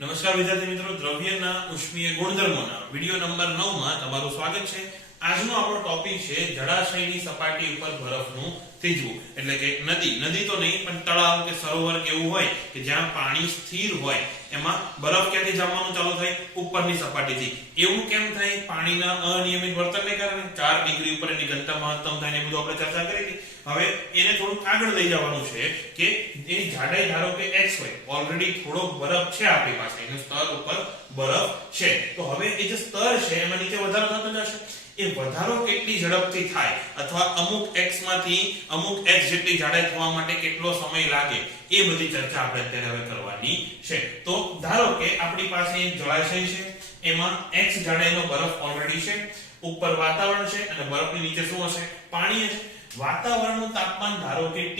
નમસ્કાર વિદ્યાર્થી મિત્રો, દ્રવ્યના ઉષ્મીય ગુણધર્મોના વિડિયો નંબર 9 માં તમારું સ્વાગત છે। આજનો આપણો ટોપિક છે જળાશયની સપાટી ઉપર બરફનું થીજવું, એટલે કે નદી તો નહીં પણ તળાવ કે સરોવર કે એવું હોય કે જ્યાં પાણી સ્થિર હોય એમાં બરફ ક્યાંથી જામવાનું ચાલુ થાય? ઉપરની સપાટીથી। એવું કેમ થાય? પાણીના અનિયમિત વર્તનને કારણે 4 ડિગ્રી ઉપર એની ઘનતા મહત્તમ થાય ને બધું આપણે ચર્ચા કરી હતી। હવે એને થોડું આગળ લઈ જવાનું છે કે એની જાડાઈ ધારો કે x હોય, ઓલરેડી થોડો બરફ છે આપણી પાસે, એનું સ્તર ઉપર બરફ છે, તો હવે એ જે સ્તર છે એમાં નીચે વધારો થતો જશે। એ વધારો કેટલી ઝડપથી થાય અથવા અમુક x માંથી અમુક x જેટલી જાડાઈ થવા માટે કેટલો સમય લાગે, એ બધી ચર્ચા આપણે અત્યારે હવે કરવાની છે। તો ધારો કે આપણી પાસે એક જળાશય છે, એમાં x જાડાઈનો બરફ ઓલરેડી છે, ઉપર વાતાવરણ છે અને બરફની નીચે શું હશે? પાણી હશે। વાતાવરણનું તાપમાન ધારો કે t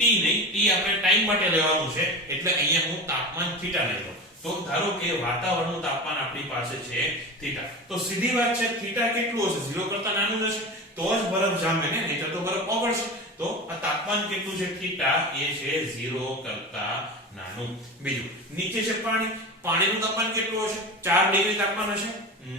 નહીં, t આપણે ટાઈમ માટે લેવાનું છે, એટલે અહીંયા હું તાપમાન થીટા લઈ લઉં। તો ધારો કે વાતાવરણનું તાપમાન આપણી પાસે છે થીટા, તો સીધી વાત છે થીટા કેટલું હશે? 0 કરતા નાનું હશે તો જ બરફ જામે ને, નહીતર તો બરફ ઓગળશે। તો આ તાપમાન કેટલું છે? થીટા એ છે 0 કરતા નાનું। બીજું, નીચે છે પાણી, પાણીનું તાપમાન કેટલું હશે? 4 ડિગ્રી તાપમાન હશે?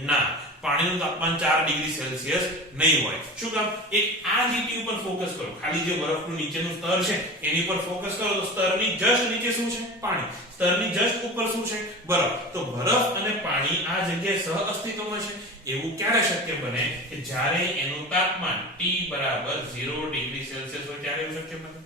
ના, પાણીનું તાપમાન 4 ડિગ્રી સેલ્સિયસ નહીં હોય। શું કામ? એક આ લીટી ઉપર ફોકસ કરો, ખાલી જે બરફનું નીચેનું સ્તર છે એની પર ફોકસ કરો, તો સ્તરની જસ્ટ નીચે શું છે? પાણી। સ્તરની જસ્ટ ઉપર શું છે? બરફ। તો બરફ અને પાણી આ જગ્યાએ સહ અસ્તિત્વમાં છે। એવું ક્યારે શક્ય બને? કે જ્યારે એનું તાપમાન T બરાબર 0 ડિગ્રી સેલ્સિયસ હોય ત્યારે એવું શક્ય બને,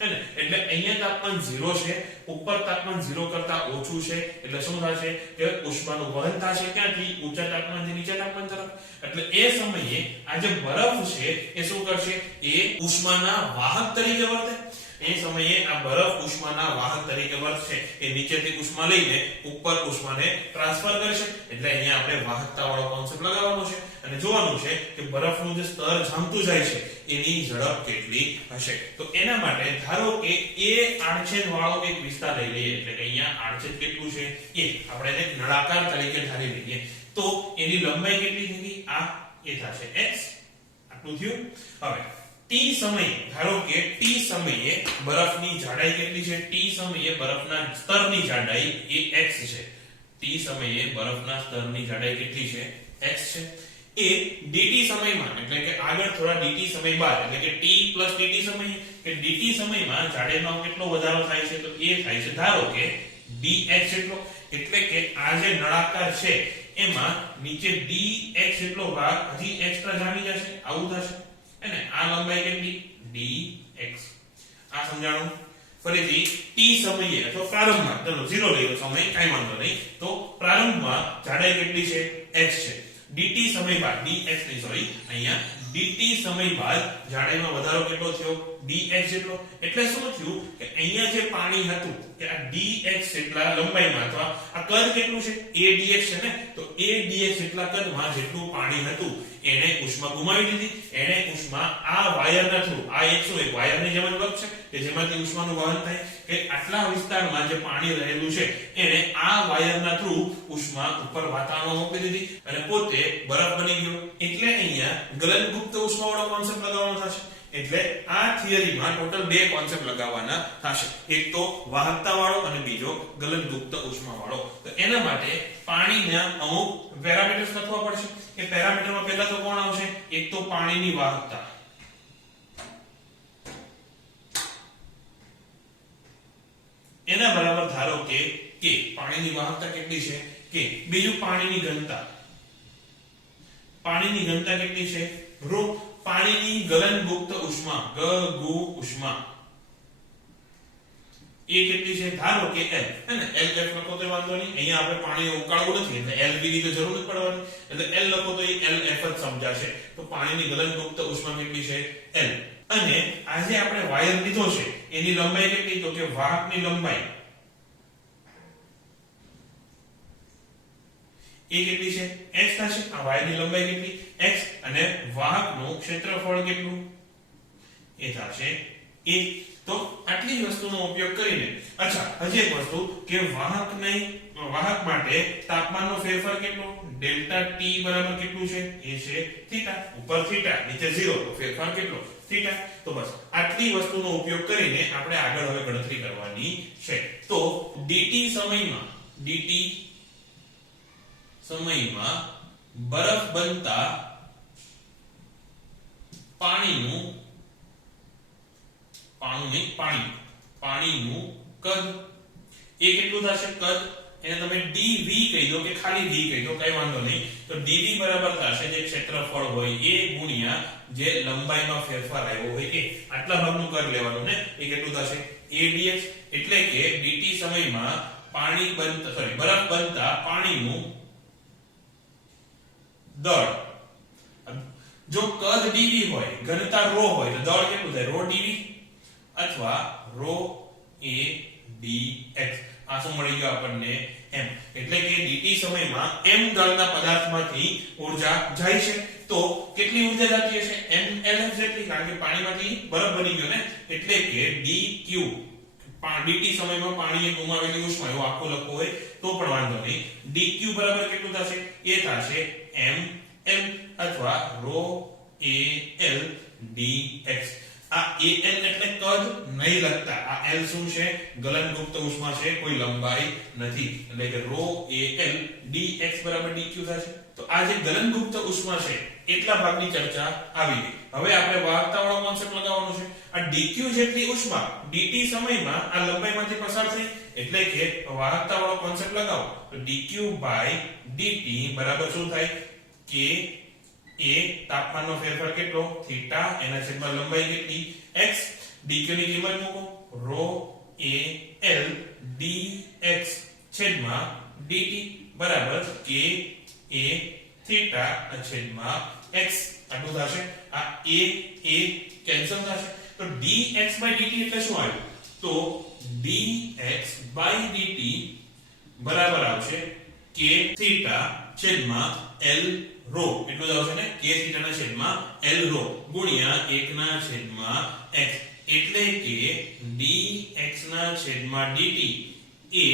હે ને? એટલે અહીંયા તાપમાન 0 છે, ઉપર તાપમાન 0 કરતા ઓછું છે, એટલે શું થશે? કે ઉષ્માનું વહન થશે ક્યાંથી? ઊંચા તાપમાનથી નીચા તાપમાન તરફ। એટલે એ સમયે આ જે બરફ છે એ શું કરશે? એ ઉષ્માના વાહક તરીકે વર્તે। એ સમયે આ બરફ ઉષ્માના વાહક તરીકે વર્તશે, એ નીચેથી ઉષ્મા લઈને ઉપર ઉષ્માને ટ્રાન્સફર કરશે। એટલે અહીંયા આપણે વાહકતા વાળો કોન્સેપ્ટ લગાવવાનો છે અને જોવાનું છે કે બરફનું જે સ્તર જામતું જાય છે એની ઝડપ કેટલી હશે। તો એના માટે ધારો કે એ આડછેદ વાળો એક વિસ્તાર લઈ લઈએ, એટલે કે અહીંયા આડછેદ કેટલું છે? એ આપણે એને નળાકાર તરીકે ધારી લઈએ, તો એની લંબાઈ કેટલી થઈ? આ એ થશે x, આટલું થયું। હવે t સમયે ધારો કે t સમયે બરફની જાડાઈ કેટલી છે? t સમયે બરફના સ્તરની જાડાઈ એ x છે। t સમયે બરફના સ્તરની જાડાઈ કેટલી છે? x છે। એ dt સમયમાં, એટલે કે આગળ થોડા dt સમય બાદ, એટલે કે t + dt સમયે કે dt સમયમાં જાડાઈમાં કેટલો વધારો થાય છે? તો એ થાય છે ધારો કે dx જેટલો, એટલે કે આ જે નળાકાર છે એમાં નીચે dx જેટલો ભાગ હજી એક્સ્ટ્રા જામી જશે, આવું થશે, અને આ લંબાઈ કેટલી? dx। આ સમજાણું? ફરીથી t સમયે અથવા પ્રારંભમાં, ચલો 0 લઈ લો સમય, કાઈ વાંધો નહીં, તો પ્રારંભમાં જાડાઈ કેટલી છે? x છે। dt સમય બાદ, dx નહીં સોરી, અહીંયા dt સમય બાદ જાડાઈમાં વધારો કેટલો થયો? dx જેટલો। એટલે શું થયું કે અહીંયા જે પાણી હતું કે આ dx જેટલા લંબાઈમાં અથવા આ કદ કેટલું છે? a dx છે ને, તો a dx જેટલા કદમાં જેટલું પાણી હતું એને ઉષ્મા ગુમાવી દીધી। એને ઉષ્મા આ વાયરના થ્રુ, આ એક વાયરની જેમ જ વર્ક છે કે જેમાંથી ઉષ્માનું વહન થાય, કે આટલા વિસ્તારમાં જે પાણી રહેલું છે એને આ વાયરના થ્રુ ઉષ્મા ઉપર વાતાવરણમાં મોકલી દીધી અને પોતે બરફ બની ગયો। એટલે અહીંયા ગલનગુપ્ત ઉષ્મા વાળો કોન્સેપ્ટ લગાવવાનો થશે। એટલે આ થિયરીમાં ટોટલ 2 કોન્સેપ્ટ લગાવવાના થશે, એક તો વાહકતા વાળો અને બીજો ગલનગુપ્ત ઉષ્મા વાળો। તો એના માટે પાણીના અમુક પેરામીટર્સ લખવા પડશે। એ પેરામીટરમાં પહેલા તો કોણ આવશે? એક તો પાણીની વાહકતા, એના બરાબર ધારો કે k, પાણીની વાહકતા કેટલી છે? k। બીજું પાણીની ઘનતા, પાણીની ઘનતા કેટલી છે? ρ। પાણીની ગલનગુપ્ત ઉષ્મા, ગગુ ઉષ્મા, એ કેટલી છે? ધારો કે l, હે ને? l f લખો તો વાંધો નહીં, અહીંયા આપણે પાણી ઉકાળવું નથી એટલે l બી ની તો જરૂર જ પડવાની, એટલે l લખો તો એ l f જ સમજાશે। તો પાણીની ગલનગુપ્ત ઉષ્મા કેટલી છે? l। અને આજે આપણે વાયર લીધો છે એની લંબાઈ કેટલી? તો કે વાહકની લંબાઈ એ કેટલી છે? x થશે। આ વાયરની લંબાઈ કેટલી? x, અને વાહકનું ક્ષેત્રફળ કેટલું? એ થશે 1। તો આટલી વસ્તુનો ઉપયોગ કરીને, અચ્છા હજી એક વસ્તુ કે વાહક માટે તાપમાનનો ફેરફાર કેટલો? ડેલ્ટા t બરાબર કેટલું છે? એ છે થીટા, ઉપર થીટા, નીચે 0, તો ફેરફાર કેટલો? થીટા। તો બસ આટલી વસ્તુનો ઉપયોગ કરીને આપણે આગળ હવે ગણતરી કરવાની છે। તો dt સમયમાં dt સમયમાં બરફ બનતા પાણીનું કદ એ કેટલું થશે કદ એને તમે dv કહી દો કે ખાલી v કહી દો કઈ વાંધો નહીં તો dv બરાબર થશે જે ક્ષેત્રફળ હોય એ ગુણ્યા જે લંબાઈમાં ફેરફાર આવ્યો હોય એ આટલા ભાગનું કદ લેવાનું ને એ કેટલું થશે a dx એટલે કે dt સમયમાં બરફ બનતા પાણીનું દળ જો કદ dv હોય ઘનતા ρ હોય તો દળ કેટલું થાય ρ dv અથવા ρ a dx આ શું મળી ગયું આપણને m એટલે કે dt સમયમાં m દળના પદાર્થમાંથી ઊર્જા જાય છે તો કેટલી ઊર્જા જતી હશે mlf જેટલી કારણ કે પાણીમાંથી બરફ બની ગયો ને એટલે કે dq dt સમયમાં પાણીએ ગુમાવેલી ઉષ્મા એવું આખું લખવું હોય તો પણ વાંધો નહીં dq બરાબર કેટલું થશે એ થશે m અથવા ρ a l dx આ al એટલે કદ નહીં લખતા આ l શું છે ગલનગુપ્ત ઉષ્મા છે કોઈ લંબાઈ નથી એટલે કે ρ a l dx બરાબર dq થશે તો આ જે ગલનગુપ્ત ઉષ્મા છે એટલા ભાગની ચર્ચા આવી ગઈ હવે આપણે વાહકતાવાળો કોન્સેપ્ટ લગાવવાનો છે આ dq જેટલી ઉષ્મા dt સમયમાં આ લંબાઈમાંથી પસાર થઈ એટલે કે વાહકતાવાળો કોન્સેપ્ટ લગાવો તો dq dt બરાબર શું થાય કે એ તાપમાનનો ફેરફાર કેટલો થીટા એના છેદમાં લંબાઈ કેટલી x dq ની કિંમત મૂકો ρ a l dx છેદમાં dt બરાબર k a થીટા છેદમાં x આટલું થશે આ a કેન્સલ થશે તો dx dt એટલે શું આવ્યું તો dx dt બરાબર આવશે k થીટા છેદમાં l ρ એટલું જ આવશે ને k થીટા ના છેદમાં l ρ ગુણ્યા 1 ના છેદમાં x એટલે કે dx ના છેદમાં dt એ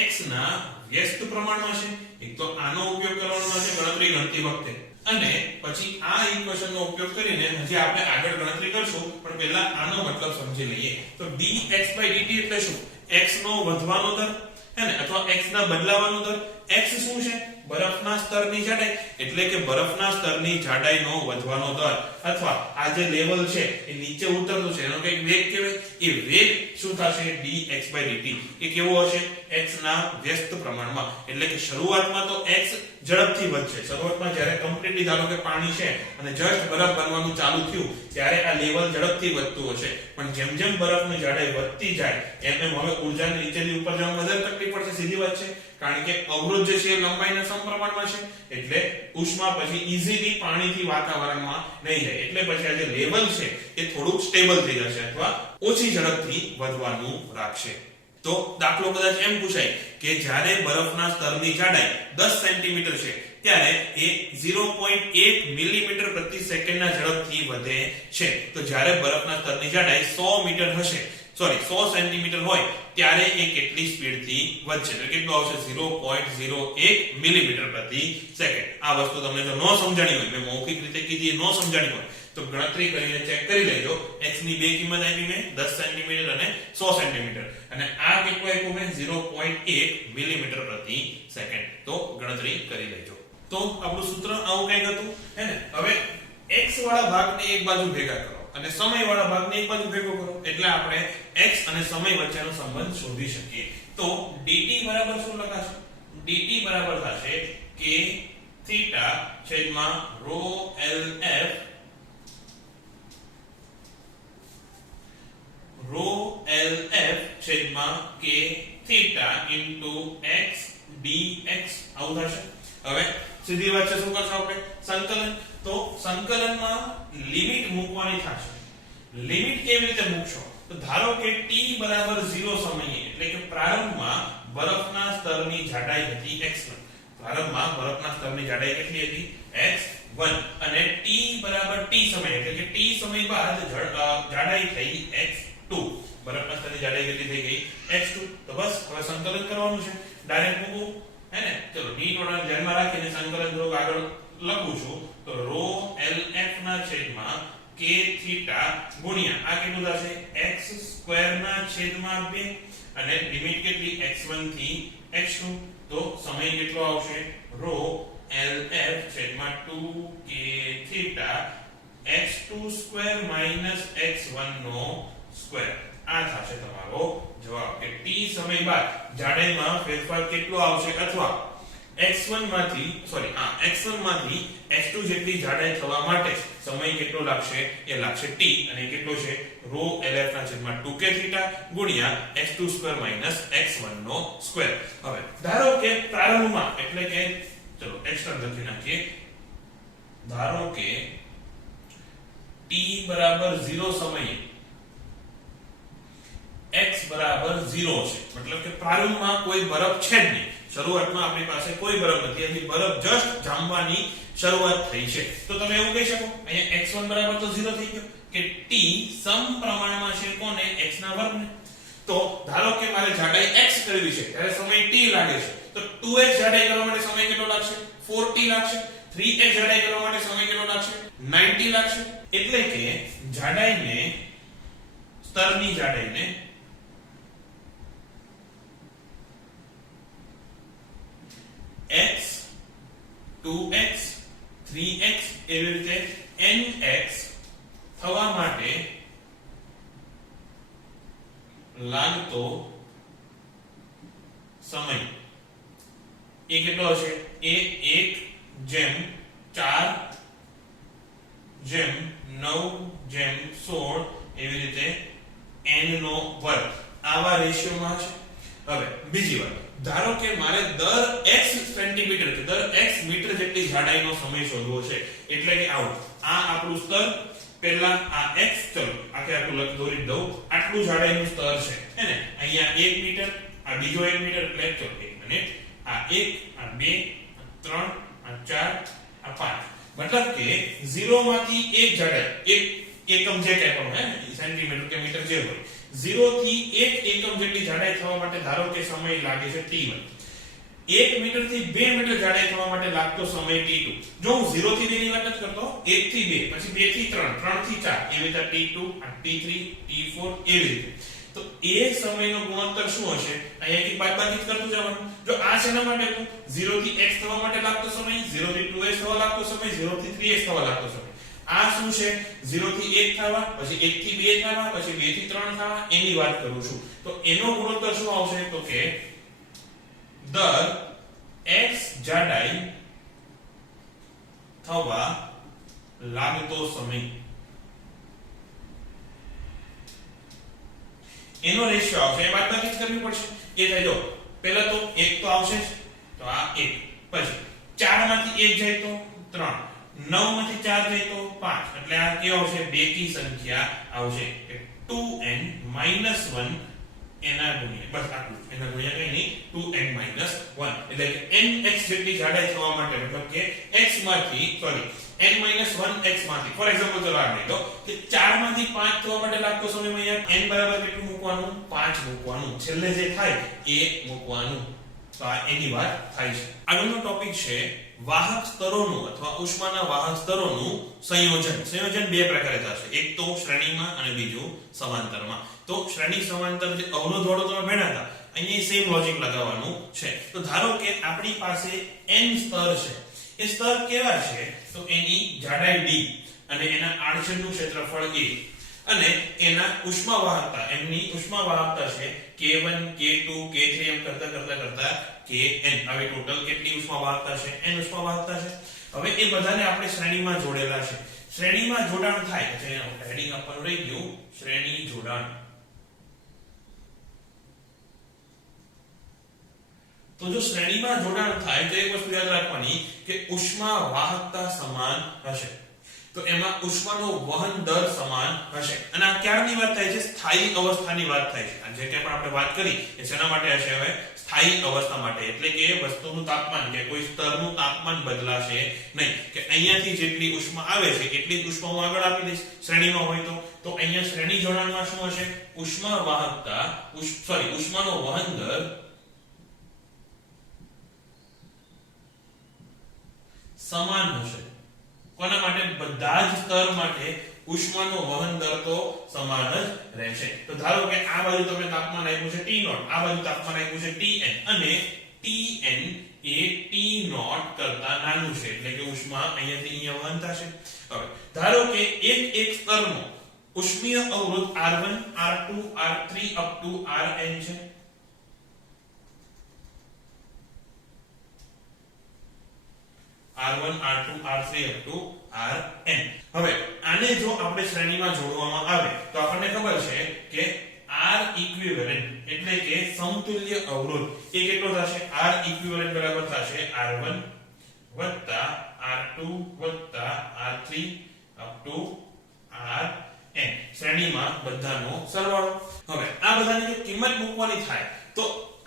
x ના વ્યસ્ત પ્રમાણમાં છે એક તો આનો ઉપયોગ કરવાનો છે ગણતરી ગણતી વખતે અને પછી આ ઇક્વેશનનો ઉપયોગ કરીને હજી આપણે આગળ ગણતરી કરશું પણ પહેલા આનો મતલબ સમજી લઈએ તો dx dt એટલે શું x નો વધવાનો દર હે ને અથવા x ના બદલાવાનો દર x શું છે બરફના સ્તરની જાડાઈ એટલે કે બરફના સ્તરની જાડાઈનો વધવાનો દર અથવા આ જે લેવલ છે એ નીચે ઉતરતું છે એનો કઈક વેગ કહેવાય એ વેગ શું થશે dx dt એ કેવો હશે x ના વ્યસ્ત પ્રમાણમાં એટલે કે શરૂઆતમાં તો x ઝડપથી વધશે શરૂઆતમાં જ્યારે કમ્પ્લીટલી ધારો કે પાણી છે અને જસ્ટ બરફ બનવાનું ચાલુ થયું ત્યારે આ લેવલ ઝડપથી વધતું હશે પણ જેમ જેમ બરફની જાડાઈ વધતી જાય એમ એમ હવે ઊર્જાની નીચેથી ઉપર જવામાં વધારે તકલીફ પડશે સીધી વાત છે કારણ કે અવરોધ જે છે એ લંબાઈના સમપ્રમાણમાં છે એટલે ઉષ્મા પછી ઈઝીલી પાણીથી વાતાવરણમાં નહીં જાય એટલે પછી આ જે લેવલ છે એ થોડુંક સ્ટેબલ થઈ જશે અથવા ઓછી ઝડપથી વધવાનું રાખશે તો દાખલો કદાચ એમ પૂછાય કે જ્યારે બરફના સ્તરની જાડાઈ 10 સેન્ટીમીટર છે ત્યારે એ 0.1 મિલીમીટર પ્રતિ સેકન્ડના ઝડપથી વધે છે તો જ્યારે બરફના સ્તરની જાડાઈ 100 મીટર હશે 100 સેન્ટીમીટર હોય ત્યારે એ કેટલી સ્પીડથી વધશે તો કેટલું આવશે 0.01 મિલીમીટર પ્રતિ સેકન્ડ આ વસ્તુ તમને જો ન સમજાણી હોય મેં મૌખિક રીતે કીધી ન સમજાણી હોય તો ગણતરી કરીને ચેક કરી લેજો x ની બે કિંમત આપી મેં 10 સેન્ટીમીટર અને 100 સેન્ટીમીટર અને આ કેટલું આપ્યું મેં 0.1 મિલીમીટર પ્રતિ સેકન્ડ તો ગણતરી કરી લેજો તો આપણું સૂત્ર આવું કંઈક હતું હે ને હવે x વાળા ભાગને એક બાજુ ભેગા કરો અને સમય વાળા ભાગને એક બાજુ ભેગો કરો એટલે આપણે x અને સમય વચ્ચેનો સંબંધ શોધી શકીએ તો dt બરાબર શું લખાશે dt બરાબર થશે k થીટા છેદમાં ρ lf છેદમાં k theta into x dx આવું થશે હવે સીધી વાત છે શું કરશું આપણે સંકલન તો સંકલનમાં લિમિટ મૂકવાની થશે લિમિટ કેવી રીતે મૂકશો તો ધારો કે t બરાબર 0 સમયે એટલે કે પ્રારંભમાં બરફના સ્તરની જાડાઈ હતી x1 પ્રારંભમાં બરફના સ્તરની જાડાઈ કેટલી હતી x1 અને t બરાબર t સમય એટલે કે t સમય બાદ જાડાઈ થઈ x2 બરફના સ્તરની જાડાઈ કેટલી થઈ ગઈ x2 તો બસ હવે સંકલન કરવાનું છે ડાયરેક્ટ મૂકો હે ને ચલો d ટોટલ ધ્યાનમાં રાખીને સંકલન થોડું આગળ લખું છું તો ρ lf ના છેદમાં k થીટા ગુણ્યા આ કેટલું થશે x સ્ક્વેર ના છેદમાં 2 અને લિમિટ કેટલી x1 થી x2 તો સમય કેટલો આવશે રો LF છેદમાં 2k theta x2 square x1 નો સ્ક્વેર આ થશે તમારો જવાબ કે t સમય બાદ જાડાઈમાં ફેરફાર કેટલો આવશે અથવા x1 માંથી x2 જેટલી જાડાઈ થવા માટે સમય કેટલો લાગશે એ લાગશે t અને કેટલો છે રો LF ના છેદમાં 2k થીટા ગુણ્યા x2 સ્ક્વેર x1 નો સ્ક્વેર હવે ધારો કે પ્રારંભમાં એટલે કે ચલો એક્સ્ટ્રા લખી નાખીએ ધારો કે t બરાબર 0 સમયે x બરાબર 0 છે મતલબ કે પ્રારંભમાં કોઈ બરફ છે જ નહીં શરૂઆતમાં આપણી પાસે કોઈ બરફ નથી એટલે બરફ જસ્ટ જામવાની શરૂઆત થઈ છે તો તમે એવું કહી શકો અહીંયા x1 બરાબર તો 0 થઈ ગયો કે t સમપ્રમાણમાં છે કોને x ના વર્ગને તો ધારો કે મારે જાડાઈ x કરવી છે ત્યારે સમય t લાગે છે તો 2x જાડાઈ કરવા માટે સમય કેટલો લાગશે 4t લાગશે 3x જાડાઈ કરવા માટે સમય કેટલો લાગશે 9t લાગશે એટલે કે જાડાઈને સ્તરની જાડાઈને x 2x 3x એવી રીતે nx થવા માટે લાગતો સમય એ કેટલો હશે એ 1/4/9/16 એવી રીતે n નો વર્ગ આવા રેશિયોમાં છે હવે બીજી વાત ધારો કે મારે દર x સેન્ટીમીટર કે દર x મીટર જેટલી જાડાઈનો સમય શોધવો છે એટલે કે આવું આ આપણું સ્તર પહેલા આ x ચલો આખું લખ દોરી દઉં આટલું જાડાઈનું સ્તર છે હે ને અહીંયા 1 મીટર આ બીજો 1 મીટર એટલે ચલો 1 મિનિટ આ 1 આ 2 આ 3 આ 4 આ 5 મતલબ કે 0 માંથી એક જાડાઈ એક એકમ જે કંઈ પણ હે સેન્ટીમીટર કે મીટર જે હોય 0 થી 1 એકમ જેટલી જાડાઈ થવા માટે ધારો કે સમય લાગે છે t1 1 મીટર થી 2 મીટર જાડાઈ થવા માટે લાગતો સમય t2 જો હું 0 થી 2 ની વાત નથી કરતો 1 થી 2 પછી 2 થી 3 3 થી 4 એવી રીતે t2 t3 t4 એવી રીતે તો એ સમયનો ગુણોત્તર શું હશે અહીંયાથી બાદબાકી કરતું જવાનું જો આ શેના માટે તો 0 થી x થવા માટે લાગતો સમય 0 થી 2x થવા લાગતો સમય 0 થી 3x થવા લાગતો સમય આ શું છે 0 થી 1 થવા પછી 1 થી 2 થવા પછી 2 થી 3 થવા એની વાત કરું છું તો એનો ગુણોત્તર શું આવશે તો કે દર x જાડાઈ થવા લાગતો સમય એનો રેશિયો આવશે એ બાદબાકી કરવી પડશે એ થાય જો પહેલા તો 1 તો આવશે તો આ 1 પછી 4 માંથી 1 જાય તો 3 9 માંથી 4 જાય તો 5 એટલે આ કેવો આવશે બેકી સંખ્યા આવશે 2n - 1 એના ગુણ્યા બસ આટલું એના ગુણ્યા કઈ નહીં 2n - 1 એટલે કે nx જેટલી જાડાઈ થવા માટે મતલબ કે x માંથી સોરી n - 1x માંથી ફોર એક્ઝામ્પલ ચલો આ લઈ લો કે 4 માંથી 5 થવા માટે લાગતો સમય અહીંયા n બરાબર કેટલું મૂકવાનું 5 મૂકવાનું છેલ્લે જે થાય એ મૂકવાનું તો આ એની વાત થાય છે આગળનો ટોપિક છે વાહક સ્તરોનું અથવા ઉષ્માના વાહક સ્તરોનું સંયોજન બે પ્રકારે થશે એક તો શ્રેણીમાં અને બીજું સમાંતરમાં તો શ્રેણી સમાંતર જે અવરોધ વાળો તમે ભણ્યા હતા અહીંયા સેમ લોજિક લગાવવાનું છે તો ધારો કે આપણી પાસે n સ્તર છે એ સ્તર કેવા છે તો એની જાડાઈ d અને એના આડછેદનું ક્ષેત્રફળ a અને એના ઉષ્મા વાહકતા એમની ઉષ્મા વાહકતા છે k1 k2 k3 એમ કરતા kn હવે ટોટલ કેટલી ઉષ્મા વાહકતા છે n ઉષ્મા વાહકતા છે હવે એ બધાને આપણે શ્રેણીમાં જોડેલા છે શ્રેણીમાં જોડાણ થાય એટલે હેડિંગ આપવાનું રહી ગયું શ્રેણી જોડાણ તો જો શ્રેણીમાં જોડાણ થાય તો એક વસ્તુ યાદ રાખવાની કે ઉષ્મા વાહકતા સમાન હશે તો એમાં ઉષ્માનો વહન દર સમાન હશે અને આ ક્યારની વાત થાય છે સ્થાયી અવસ્થાની વાત થાય છે જે કે પણ આપણે વાત કરી એ શેના માટે હશે હવે સ્થાયી અવસ્થા માટે એટલે કે વસ્તુનું તાપમાન કે કોઈ સ્તરનું તાપમાન બદલાશે નહીં કે અહીંયાથી જેટલી ઉષ્મા આવે છે એટલી જ ઉષ્મા હું આગળ આપી દઈશ શ્રેણીમાં હોય તો અહીંયા શ્રેણી જોડાણમાં શું હશે ઉષ્મા વાહકતા ઉષ્માનો વહન દર સમાન હશે કોના માટે બધા જ સ્તર માટે ઉષ્માનો વહન દર તો સમાન જ રહેશે. તો ધારો કે આ બાજુ તમે તાપમાન આપ્યું છે T0, આ બાજુ તાપમાન આપ્યું છે Tn, અને Tn એ T0 કરતા નાનું છે, એટલે કે ઉષ્મા અહીંયાથી અહીંયા વહન થશે. હવે ધારો કે એક સ્તરનો ઉષ્મીય અવરોધ R1 R2 R3 up to Rn છે. R1 R2 R3 up to Rn. હવે આને જો આપણે શ્રેણીમાં જોડવામાં આવે તો આપણને ખબર છે કે R equivalent એટલે કે સમતુલ્ય અવરોધ એ કેટલો થશે? R equivalent બરાબર થશે R1 R2 R3 up to Rn. શ્રેણીમાં બધાનો સરવાળો. હવે આ બધાની જો કિંમત મૂકવાની થાય તો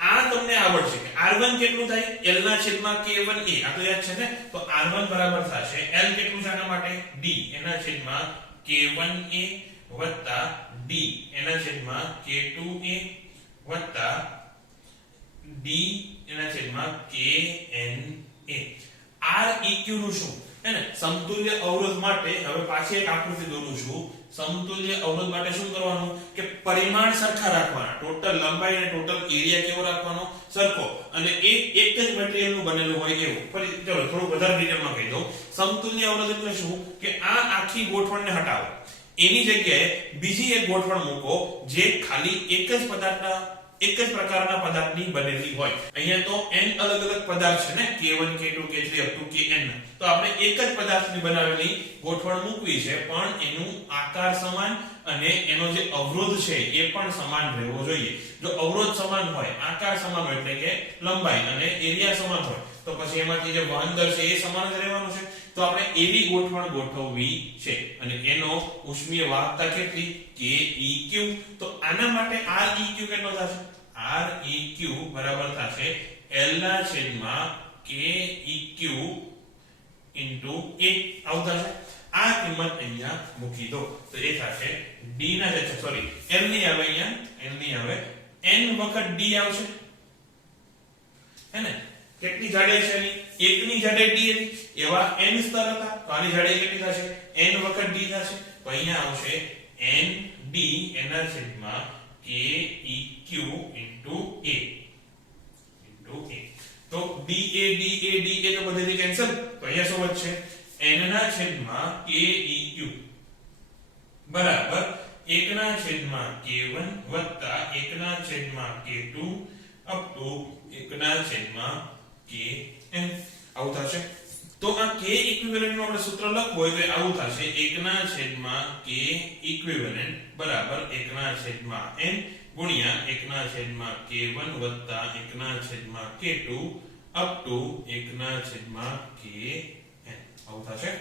આ તમને આવડશે કે R1 કેટલું થાય? L ના છેદમાં K1A. આ તો યાદ છે ને? તો R1 બરાબર થશે L કેટલું છે આના માટે? D એના છેદમાં K1A વત્તા D એના છેદમાં K2A વત્તા D એના છેદમાં KNA. Req નું શું? હે ને? સમતુલ્ય અવરોધ માટે હવે પાછી એક આકૃતિ દોરું છું. સમતુલ્ય અવરોધ માટે શું કરવાનું કે પરિમાણ સરખા રાખવાના. ટોટલ લંબાઈ અને ટોટલ એરિયા કેવો રાખવાનો? સરખો. અને એક જ મટીરીયલ નું બનેલું હોય એવું. ફરી ચલો થોડું વધારે ડિટેલમાં કહી દઉં. સમતુલ્ય અવરોધ એટલે શું કે આ આખી ગોઠવણને હટાવો, એની જગ્યાએ બીજી એક ગોઠવણ મૂકો જે ખાલી એક જ પ્રકારના પદાર્થની બનેલી હોય. અહીંયા તો n અલગ અલગ પદાર્થ છે ને, K1 K2 K3 up to Kn. તો આપણે એક જ પદાર્થની બનાવેલી ગોઠવણ મૂકવી છે, પણ એનું આકાર સમાન અને એનો જે અવરોધ છે એ પણ સમાન રહેવો જોઈએ. જો અવરોધ સમાન હોય, આકાર સમાન હોય એટલે કે લંબાઈ અને એરિયા સમાન હોય તો પછી એમાંથી જે વહન દર છે એ સમાન જ રહેવાનું છે. તો આપણે એવી ગોઠવણ ગોઠવવી છે અને એનો ઉષ્મીય વાહકતા કેટલી? Keq. તો આના માટે Req કેટલો થશે? Req બરાબર થશે L ના છેદમાં Keq into A. આવું થશે. આ કિંમત અહીંયા મૂકી દો તો એ થશે D ના છેદમાં સોરી L ની આવે, અહીંયા L ની આવે, n વખત D આવશે હે ને? કેટલી જાડાઈ છે એની? એકની જાડાઈ D હતી, એવા n સ્તર હતા. તો આની જાડાઈ કેટલી થશે? n વખત D થશે. તો અહીંયા આવશે ND એના છેદમાં KEQ into A. તો DA તો બધેથી કેન્સલ. તો અહીંયા શું વધશે? n ના છેદમાં KEQ બરાબર 1 ના છેદમાં K1 વત્તા 1 ના છેદમાં K2 up to 1 ના છેદમાં Kn. આવું થશે. તો આ K equivalent નું આપણે સૂત્ર લખવું હોય તો આવું થશે 1 ના છેદમાં K equivalent બરાબર 1 ના છેદમાં n ગુણ્યા 1 ના છેદમાં K1 વત્તા 1 ના છેદમાં K2 up to 1 ના છેદમાં Kn. આવું થશે.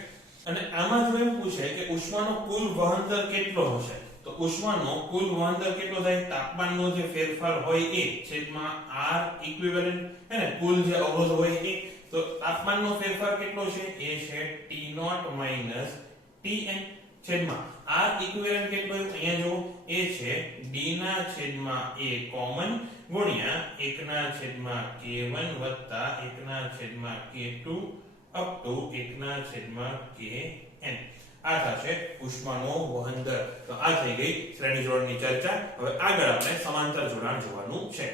અને આમાં જો એમ પૂછે કે ઉષ્માનો કુલ વહન દર કેટલો હશે, તો ઉષ્માનો કુલ વહન દર કેટલો થાય? તાપમાનનો જે ફેરફાર હોય એ છેદમાં R equivalent હે ને, કુલ જે અવરોધ હોય એ. તો તાપમાનનો ફેરફાર કેટલો છે? એ છે T0 Tn છેદમાં R equivalent કેટલો? અહીંયા જો એ છે D ના છેદમાં A કોમન ગુણ્યા 1 ના છેદમાં K1 વત્તા 1 ના છેદમાં K2 up to 1 ના છેદમાં Kn. આ થશે ઉષ્માનો વહન દર. તો આ થઈ ગઈ શ્રેણી જોડાણની ચર્ચા. હવે આગળ આપણે સમાંતર જોડાણ જોવાનું છે.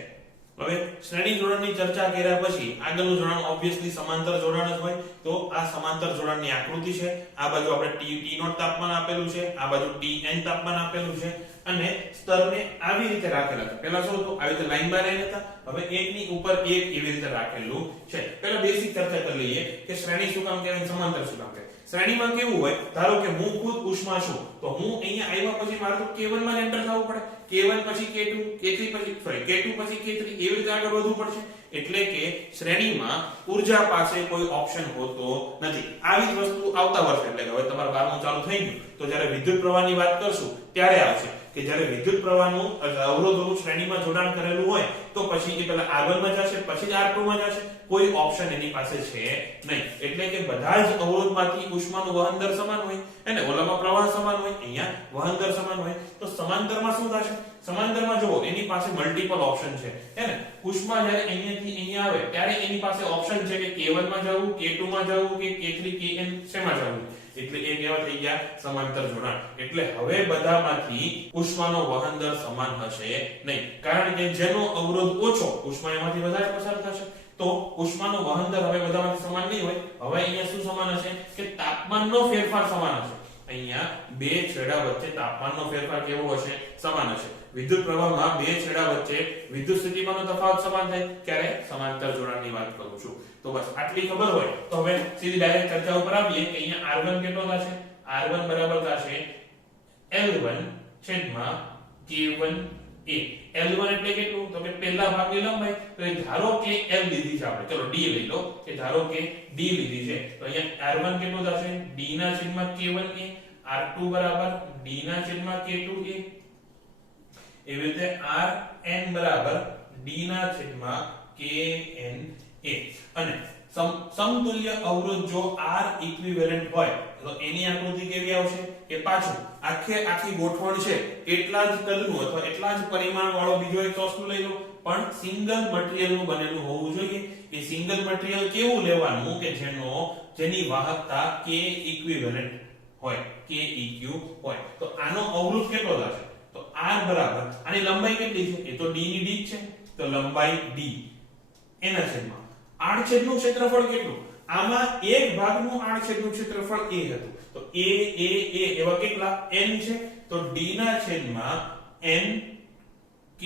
હવે શ્રેણી જોડાણની ચર્ચા કર્યા પછી આગળનું જોડાણ ઓબ્વિયસલી સમાંતર જોડાણ જ હોય. તો આ સમાંતર જોડાણની આકૃતિ છે. આ બાજુ આપણે T0 તાપમાન આપેલું છે, આ બાજુ Tn તાપમાન આપેલું છે અને સ્તરને આવી રીતે રાખેલા છે. પહેલા શું હતું? આવી રીતે લાઈન બાય લાઈન હતા. હવે એકની ઉપર એક એવી રીતે રાખેલું છે. પહેલા બેસિક ચર્ચા કરી લઈએ કે શ્રેણી શું કામ કહેવાય, સમાંતર શું કામ કહેવાય. શ્રેણીમાં કેવું હોય? ધારો કે હું ખુદ ઉષ્મા છું તો હું અહીંયા આવ્યા પછી મારે તો K1 માં એન્ટર થવું પડે, K1 પછી K2, K3 પછી K2 પછી K3 એવી રીતે આગળ વધવું પડશે. એટલે કે શ્રેણીમાં ઊર્જા પાસે કોઈ ઓપ્શન હોતો નથી. આવી જ વસ્તુ આવતા વર્ષે એટલે કે હવે તમારું 12મું ચાલુ થઈ ગયું તો જ્યારે વિદ્યુત પ્રવાહની વાત કરશું ત્યારે આવશે કે જ્યારે વિદ્યુત પ્રવાહનું અવરોધોનું શ્રેણીમાં જોડાણ કરેલું હોય તો પછી એ પહેલા R1 માં જશે, પછી જ R2 માં જશે. કોઈ ઓપ્શન એની પાસે છે નહીં. એટલે કે બધા જ અવરોધમાંથી ઉષ્માનું વહન દર સમાન હોય અને ઓલામાં પ્રવાહ સમાન હોય, અહીંયા વહન દર સમાન હોય. તો સમાંતરમાં શું થશે? સમાંતરમાં જુઓ એની પાસે મલ્ટીપલ ઓપ્શન છે હે ને. ઉષ્મા જ્યારે અહીંયાથી અહીંયા આવે ત્યારે એની પાસે ઓપ્શન છે કે K1 માં જવું, K2 માં જવું કે K3 Kn શેમાં જવું. એટલે એ કેવા થઈ ગયા સમાંતર જોડાણ એટલે હવે બધામાંથી ઉષ્માનો વહન દર સમાન હશે નહીં કારણ કે જેનો અવરોધ ઓછો ઉષ્મા એમાંથી વધારે પસાર થશે તો ઉષ્માનો વહન દર હવે બધામાંથી સમાન નહીં હોય હવે અહીંયા શું સમાન હશે કે તાપમાનનો ફેરફાર સમાન હશે અહીંયા બે છેડા વચ્ચે તાપમાનનો ફેરફાર કેવો હશે સમાન હશે વિદ્યુત પ્રવાહમાં બે છેડા વચ્ચે વિદ્યુત સ્થિતિમાનનો તફાવત સમાન થાય ક્યારે સમાંતર જોડાણની વાત કરું છું તો બસ આટલી ખબર હોય તો હવે સીધી ડાયરેક્ટ ચર્ચા ઉપર આવીએ કે અહીંયા R1 કેટલો થશે R1 બરાબર થશે L1 છેદમાં K1 a L1 એટલે કેટલું તો કે પહેલા ભાગની લંબાઈ તો એ ધારો કે L લીધી છે આપણે ચલો D લઈ લો કે ધારો કે D લીધી છે તો અહીંયા R1 કેટલું થશે D ના છેદમાં K1 a R2 બરાબર D ના છેદમાં K2 a એવી રીતે Rn બરાબર D ના છેદમાં Kn a અને સમતુલ્ય અવરોધ જો R ઇક્વિવેલન્ટ હોય તો એની આકૃતિ કેવી આવશે કે પાછું આખી ગોઠવણ છે એટલા જ કદનું અથવા એટલા જ પરિમાણ વાળો બીજો એક ચોસલું લઈ લો પણ સિંગલ મટીરીયલ નું બનેલું હોવું જોઈએ એ સિંગલ મટીરીયલ કેવું લેવાનું કે જેની વાહકતા K ઇક્વિવેલન્ટ હોય K eq હોય તો આનો અવરોધ કેટલો થશે તો R બરાબર આની લંબાઈ કેટલી છે એ તો d ની d છે તો લંબાઈ d એના છેદમાં આડછેદનું ક્ષેત્રફળ કેટલું આમાં એક ભાગનું આડછેદનું ક્ષેત્રફળ a હતું તો a એવા કેટલા n છે તો d ના છેદમાં n k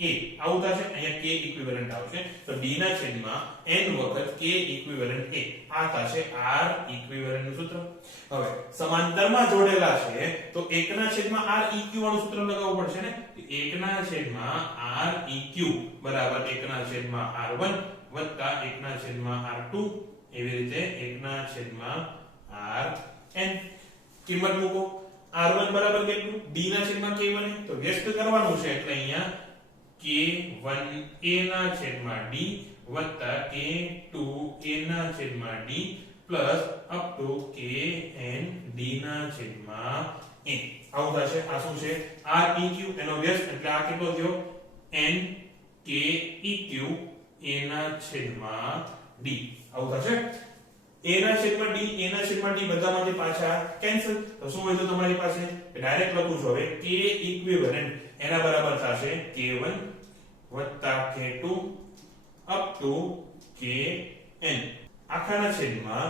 a આવું થશે અહીંયા k ઇક્વિવેલન્ટ આવશે તો d ના છેદમાં n વખત k ઇક્વિવેલન્ટ a આ થશે r ઇક્વિવેલન્ટ નું સૂત્ર હવે સમાંતરમાં જોડેલા છે તો 1 ના છેદમાં r eq વાળું સૂત્ર લગાવવું પડશે ને 1 ના છેદમાં r eq બરાબર 1 ના છેદમાં r1 વત્તા 1 ના છેદમાં r2 એવી રીતે 1 ના છેદમાં rn કિંમત મૂકો r1 બરાબર કેટલું d ના છેદમાં k1 તો વ્યસ્ત કરવાનું છે એટલે અહીંયા k1a ના છેદમાં d વત્તા k2a ના છેદમાં d plus up to kn d ના છેદમાં a આવું થશે આ શું છે req એનો વ્યસ્ત એટલે આ કેટલો થયો n k eq a ના છેદમાં d આવું થશે a ના છેદમાં d a ના છેદમાં d બધામાંથી પાછા કેન્સલ તો શું હોય તો તમારી પાસે ડાયરેક્ટ લખું છું હવે k ઇક્વિવેલન્ટ એના બરાબર થશે k1 k2 up to kn આખાના છેદમાં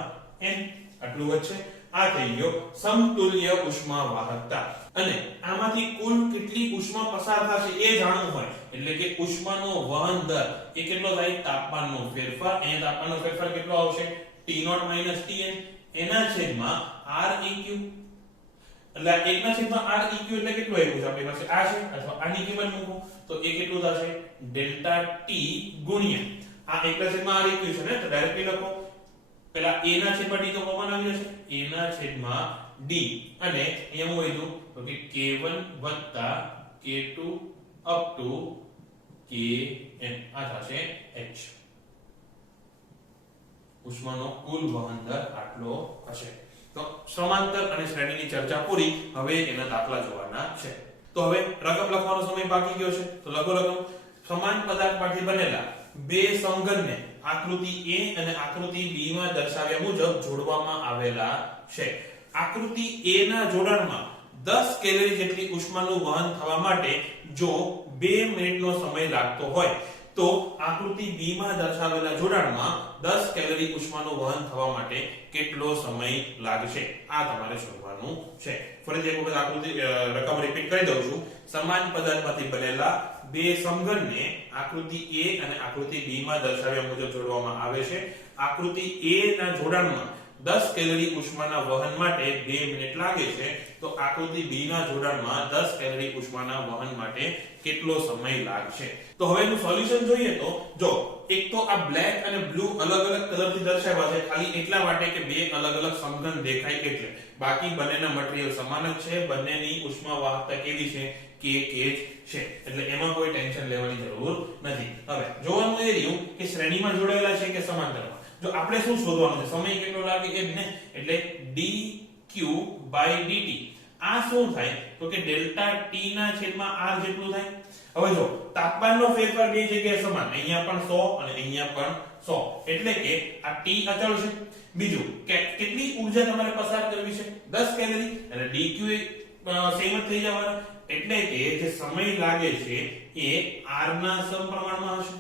n આટલું વચ્ચે આ થઈ ગયો સમતુલ્ય ઉષ્મા વાહકતા અને આમાંથી કુલ કેટલી ઉષ્મા પસાર થશે એ જાણવું હોય એટલે કે ઉષ્માનો વહન દર એ કેટલો થાય તાપમાનનો ફેરફાર એ તાપમાનનો ફેરફાર કેટલો આવશે T0 - Tn એના છેદમાં Req એટલે 1 ના છેદમાં Req એટલે કેટલું આવ્યું છે આપણી પાસે આ છે અથવા આની કિંમત મૂકો તો એ કેટલું થશે ડેલ્ટા T ગુણ્યા આ 1 ના છેદમાં Req છે ને તો ડાયરેક્ટલી લખો પેલા a ના છેદમાં d તો કોમન આવી જશે a ના છેદમાં d અને અહીંયા હું લીધું તો કે k1 k2 up to kn આ થશે h ઉષ્માનો કુલ વહન દર આટલો હશે તો સમાંતર અને શ્રેણીની ચર્ચા પૂરી હવે એના દાખલા જોવાના છે તો હવે રકમ લખવાનો સમય બાકી ગયો છે તો લખો રકમ સમાન પદાર્થમાંથી બનેલા બે સમઘનને આકૃતિ A અને આકૃતિ B માં દર્શાવ્યા મુજબ જોડવામાં આવેલા છે આકૃતિ A ના જોડાણમાં 10 કેલરી જેટલી ઉષ્માનું વહન થવા માટે જો 2 મિનિટનો સમય લાગતો હોય તો આકૃતિ B માં દર્શાવેલા જોડાણમાં 10 કેલરી ઉષ્માનું વહન થવા માટે કેટલો સમય લાગશે આ તમારે શોધવાનું છે ફરીથી એક વખત આકૃતિ રકમ રિપીટ કરી દઉં છું સમાન પદાર્થમાંથી બનેલા બે સમઘનને આકૃતિ A અને આકૃતિ B માં દર્શાવ્યા મુજબ જોડવામાં આવે છે આકૃતિ A ના જોડાણમાં 10 કેલરી ઉષ્માના વહન માટે 2 મિનિટ લાગે છે તો આકૃતિ B ના જોડાણમાં 10 કેલરી ઉષ્માના વહન માટે કેટલો સમય લાગશે તો હવે એનું સોલ્યુશન જોઈએ તો જો એક તો આ બ્લેક અને બ્લુ અલગ અલગ કલરથી દર્શાવ્યા છે ખાલી એટલા માટે કે બે અલગ અલગ સમઘન દેખાય એટલે બાકી બંનેના મટીરીયલ સમાન જ છે બંનેની ઉષ્મા વાહકતા કેવી છે k k છે એટલે એમાં કોઈ ટેન્શન લેવાની જરૂર નથી હવે જોવાનું એ રહ્યું કે શ્રેણીમાં જોડાયેલા છે કે સમાંતરમાં જો આપણે શું શોધવાનું છે સમય કેટલો લાગે એ જ ને એટલે dq/dt આ શું થાય તો કે ડેલ્ટા t ના છેદમાં r જેટલું થાય હવે જો તાપમાનનો ફેરફાર બે જગ્યાએ સમાન અહીંયા પણ 100 અને અહીંયા પણ 100 એટલે કે આ T અચળ છે. બીજું કે કેટલી ઊર્જા તમારે પસાર કરવી છે 10 કેલરી અને dq સેમ જ થઈ જવાના એટલે કે જે સમય લાગે છે એ r ના સમપ્રમાણમાં હશે.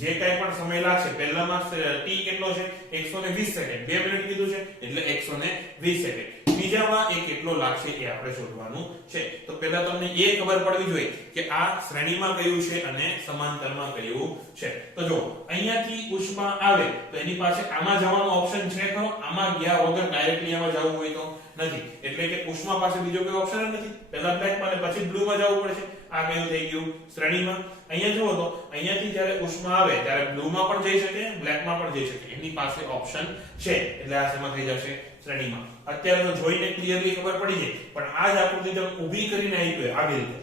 જે કઈ પણ સમય લાગશે પહેલામાં t કેટલો છે 120 સેકન્ડ 2 મિનિટ કીધું છે એટલે 120 સેકન્ડ. બીજામાં એ કેટલો લાગશે એ આપણે શોધવાનું છે. તો પહેલા તમને એ ખબર પડવી જોઈએ કે આ શ્રેણીમાં કયું છે અને સમાંતરમાં કયું છે. તો જો અહીંયાથી ઉષ્મા આવે તો એની પાસે આમાં જવાનો ઓપ્શન છે ખરો? આમાં ગયા વગર ડાયરેક્ટલી આમાં જવું હોય તો નથી. એટલે કે ઉષ્મા પાસે બીજો કોઈ ઓપ્શન જ નથી. પહેલા બ્લેકમાં અને પછી બ્લુમાં જવું પડશે. આ કયું થઈ ગયું શ્રેણીમાં. અહીંયા જુઓ તો અહીંયાથી જ્યારે ઉષ્મા આવે ત્યારે બ્લુમાં પણ જઈ શકે બ્લેકમાં પણ જઈ શકે. એની પાસે ઓપ્શન છે એટલે આ શેમાં થઈ જશે શ્રેણીમાં. અત્યારે તો જોઈને ક્લિયરલી ખબર પડી જાય પણ આ જ આકૃતિ તમે ઊભી કરીને આપ્યું આવી રીતે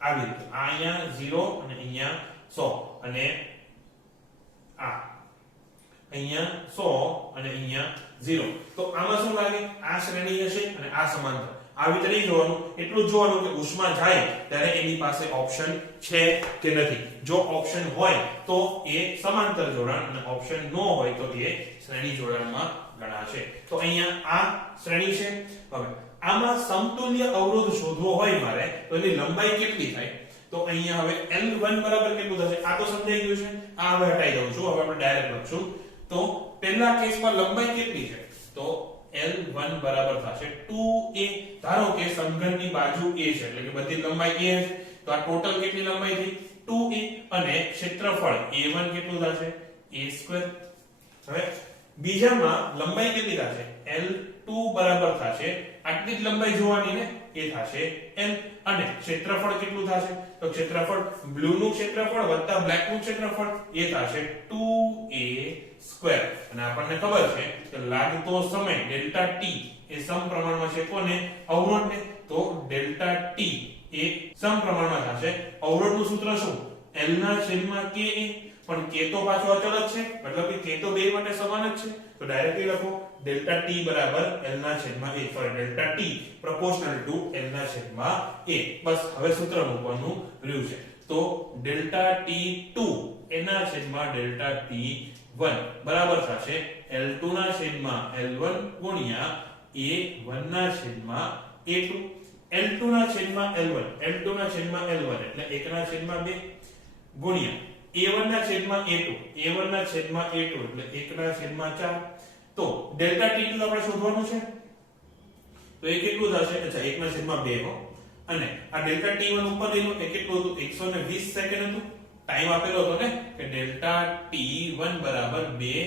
આ અહીંયા 0 અને અહીંયા 100 અને આ અહીંયા 100 અને અહીંયા 0. તો આમાં શું લાગે આ શ્રેણી હશે અને આ સમાંતર. આવી રીતે નહીં જોવાનું, એટલું જોવાનું કે ઉષ્મા જાય ત્યારે એની પાસે ઓપ્શન છે કે નથી. જો ઓપ્શન હોય તો એ સમાંતર જોડાણ અને ઓપ્શન ન હોય તો એ શ્રેણી જોડાણમાં ગણાશે. તો અહીંયા આ શ્રેણી છે. હવે આમાં સમતુલ્ય અવરોધ શોધવો હોય મારે તો એની લંબાઈ કેટલી થાય? તો અહીંયા હવે L1 બરાબર કેટલું થશે? આ તો સમજાઈ ગયું છે. આ હવે હટાઈ દઉં છું. હવે આપણે ડાયરેક્ટ લખશું. તો પહેલા કેસમાં લંબાઈ કેટલી છે? તો L1 બરાબર થશે 2a. ધારો કે સમઘનની બાજુ a છે એટલે કે બધી લંબાઈ a છે. તો આ ટોટલ કેટલી લંબાઈ થઈ? 2a. અને ક્ષેત્રફળ a1 કેટલું થશે? a². હવે બીજામાં લંબાઈ કેટલી થશે? L2 બરાબર થશે આટલી જ લંબાઈ જોવાની ને એ થશે L. અને ક્ષેત્રફળ કેટલું થશે? તો ક્ષેત્રફળ બ્લુ નું ક્ષેત્રફળ વત્તા બ્લેક નું ક્ષેત્રફળ એ થશે 2a². અને આપણને ખબર છે કે લાગતો સમય ડેલ્ટા t એ સમપ્રમાણમાં છે કોને? અવરોધને. તો ડેલ્ટા t એ સમપ્રમાણમાં થશે અવરોધનું સૂત્ર શું? L ના છેદમાં ka. પણ k તો પાછો અચળ જ છે મતલબ કે k તો બે માટે સમાન જ છે. તો ડાયરેક્ટલી લખો ડેલ્ટા t બરાબર L ના છેદમાં a. Sorry delta t proportional two L ના છેદમાં a. બસ હવે સૂત્ર મૂકવાનું રહ્યું છે. તો ડેલ્ટા t2 એના છેદમાં ડેલ્ટા t1 બરાબર થશે L2 ના છેદમાં L1 ગુણ્યા a1 ના છેદમાં a2. L2 ના છેદમાં L1 L2 ના છેદમાં L1 એટલે 1 ના છેદમાં 2 ગુણ્યા a1 ના છેદમાં a2 a1 ના છેદમાં a2 એટલે 1 ના છેદમાં 4. તો ડેલ્ટા t2 આપણે શોધવાનું છે. તો એ કેટલું થશે? અચ્છા 1 ના છેદમાં 2 હો. અને આ ડેલ્ટા t1 ઉપર લીધું એ કેટલું હતું? 120 સેકન્ડ હતું. ટાઈમ આપેલો હતો ને કે ડેલ્ટા t1 બરાબર 2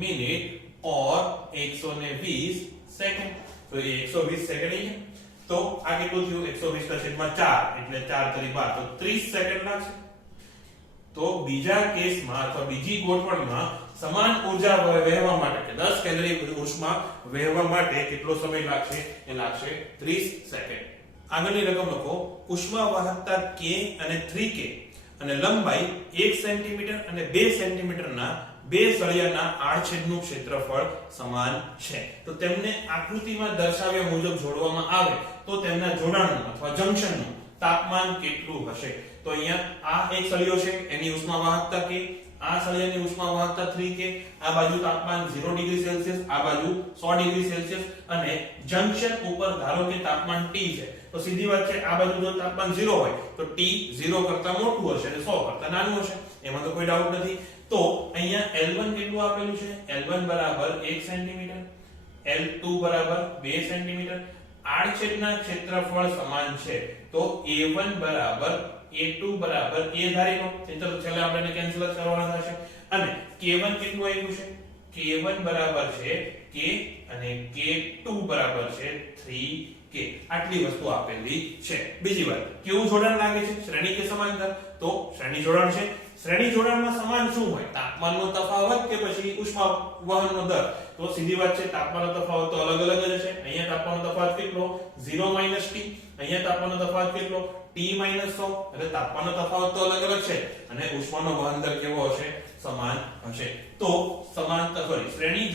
મિનિટ ઓર 120 સેકન્ડ. તો એ 120 સેકન્ડ છે. તો આ કેટલું થયું? 120 ના છેદમાં 4 એટલે 4 તરી 12 તો 30 સેકન્ડ લાગશે. તો બીજા કેસમાં અથવા બીજી ગોઠવણમાં સમાન ઊર્જા વહેવા માટે કે 10 કેલરી ઉષ્મા વહેવા માટે કેટલો સમય લાગશે? એ લાગશે 30 સેકન્ડ. આગળની રકમ લખો. ઉષ્મા વાહકતા k અને 3k અને લંબાઈ 1 સેન્ટીમીટર અને 2 સેન્ટીમીટરના બે સળિયાના આડછેદનું ક્ષેત્રફળ સમાન છે. તો તેમને આકૃતિમાં દર્શાવ્યા મુજબ જોડવામાં આવે તો તેમના જોડાણનું અથવા જંકશનનું તાપમાન કેટલું હશે? તો અહીંયા આ એક સળિયો છે એની ઉષ્મા વાહકતા k, આ સળિયાની ઉષ્મા વાહકતા 3k, આ બાજુ તાપમાન 0 ડિગ્રી સેલ્સિયસ, આ બાજુ 100 ડિગ્રી સેલ્સિયસ અને જંકશન ઉપર ધારો કે તાપમાન T છે. તો સીધી વાત છે આ બાજુ જો તાપમાન 0 હોય તો T 0 કરતા મોટું હશે અને 100 કરતા નાનું હશે. એમાં તો કોઈ ડાઉટ નથી. તો અહીંયા L1 કેટલું આપેલું છે? L1 બરાબર 1 સેન્ટીમીટર, L2 બરાબર 2 સેન્ટીમીટર. આડછેદના ક્ષેત્રફળ સમાન છે તો A1 બરાબર A2 બરાબર a ધારી લો. નહીંતર છેલ્લે આપણે કેન્સલ જ કરવાના થશે. અને K1 કેટલું આવ્યું છે? K1 બરાબર છે k અને K2 બરાબર છે 3k. આટલી વસ્તુ આપેલી છે. બીજી વાત, કેવું જોડાણ લાગે છે? શ્રેણી કે સમાંતર? તો શ્રેણી જોડાણ છે. શ્રેણી જોડાણમાં સમાન શું હોય? તાપમાનનો તફાવત કે પછી ઉષ્મા વહનનો દર? તો સીધી વાત છે તાપમાનનો તફાવત તો અલગ અલગ જ હશે. અહીંયા તાપમાનનો તફાવત કેટલો? 0 - t. અહીંયા તાપમાનનો તફાવત કેટલો? T - 100. એટલે તાપમાનનો તફાવત તો અલગ અલગ છે અને ઉષ્માનો વહન દર કેવો હશે? સમાન હશે. તો સમાંતર શ્રેણી